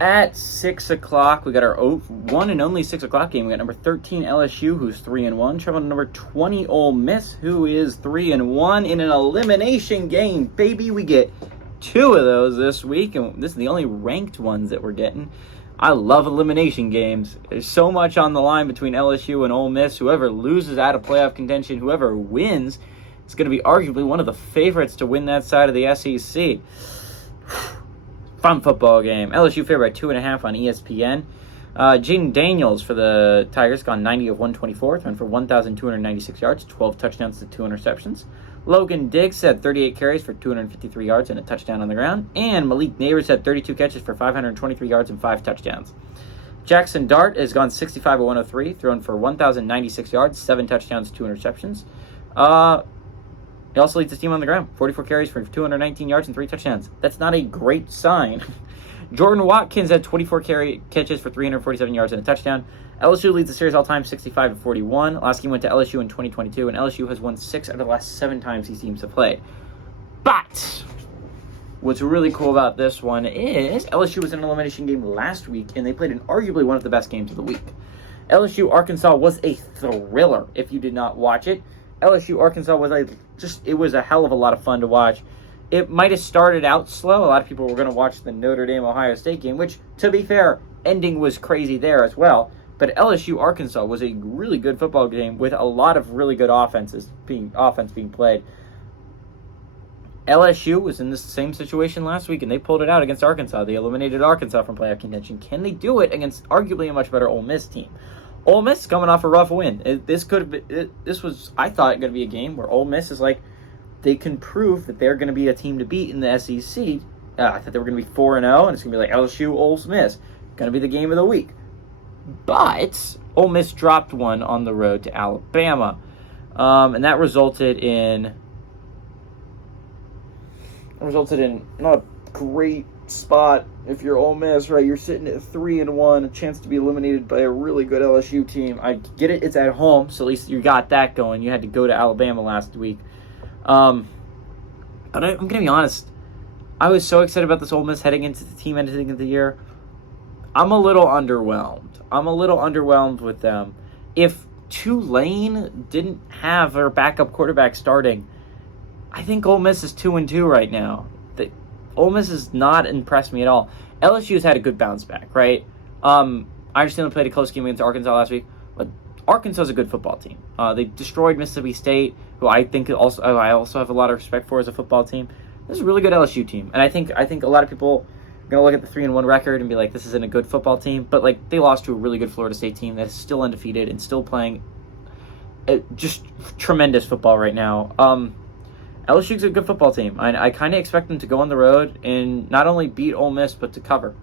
At 6 o'clock, we got our one and only 6 o'clock game. We got number 13 LSU, who's 3-1, traveling to number 20 Ole Miss, who is 3-1 in an elimination game. Baby, we get 2 of those this week, and this is the only ranked ones that we're getting. I love elimination games. There's so much on the line between LSU and Ole Miss. Whoever loses out of playoff contention, whoever wins, is going to be arguably one of the favorites to win that side of the SEC. Fun football game. LSU favored by 2.5 on ESPN. Jaden Daniels for the Tigers gone 90 of 124, thrown for 1,296 yards, 12 touchdowns to 2 interceptions. Logan Diggs had 38 carries for 253 yards and a touchdown on the ground. And Malik Neighbors had 32 catches for 523 yards and 5 touchdowns. Jackson Dart has gone 65 of 103, thrown for 1,096 yards, 7 touchdowns, 2 interceptions. He also leads his team on the ground, 44 carries for 219 yards and 3 touchdowns. That's not a great sign. Jordan Watkins had 24 catches for 347 yards and a touchdown. LSU leads the series all-time, 65 of 41. Last game went to LSU in 2022, and LSU has won 6 out of the last 7 times these teams have played. But what's really cool about this one is LSU was in an elimination game last week, and they played in arguably one of the best games of the week. LSU-Arkansas was a thriller if you did not watch it. LSU-Arkansas was a hell of a lot of fun to watch. It might have started out slow. A lot of people were going to watch the Notre Dame-Ohio State game, which, to be fair, ending was crazy there as well. But LSU-Arkansas was a really good football game with a lot of really good offense being played. LSU was in the same situation last week, and they pulled it out against Arkansas. They eliminated Arkansas from playoff contention. Can they do it against arguably a much better Ole Miss team? Ole Miss coming off a rough win. This was, I thought, going to be a game where Ole Miss is like, they can prove that they're going to be a team to beat in the SEC. I thought they were going to be 4-0, and it's going to be like LSU, Ole Miss. Going to be the game of the week. But Ole Miss dropped one on the road to Alabama. And that resulted in not a great spot if you're Ole Miss, right? You're sitting at 3-1, a chance to be eliminated by a really good LSU team. I get it, it's at home, so at least you got that going. You had to go to Alabama last week. But I'm going to be honest. I was so excited about this Ole Miss heading into the team ending of the year. I'm a little underwhelmed with them. If Tulane didn't have their backup quarterback starting, I think Ole Miss is 2-2 right now. Ole Miss has not impressed me at all. LSU has had a good bounce back, right? I understand they played a close game against Arkansas last week, but Arkansas is a good football team. They destroyed Mississippi State, who I also have a lot of respect for as a football team. This is a really good LSU team, and I think a lot of people are gonna look at the 3-1 record and be like, this isn't a good football team, but like they lost to a really good Florida State team that is still undefeated and still playing just tremendous football right now. LSU's a good football team. I kind of expect them to go on the road and not only beat Ole Miss, but to cover.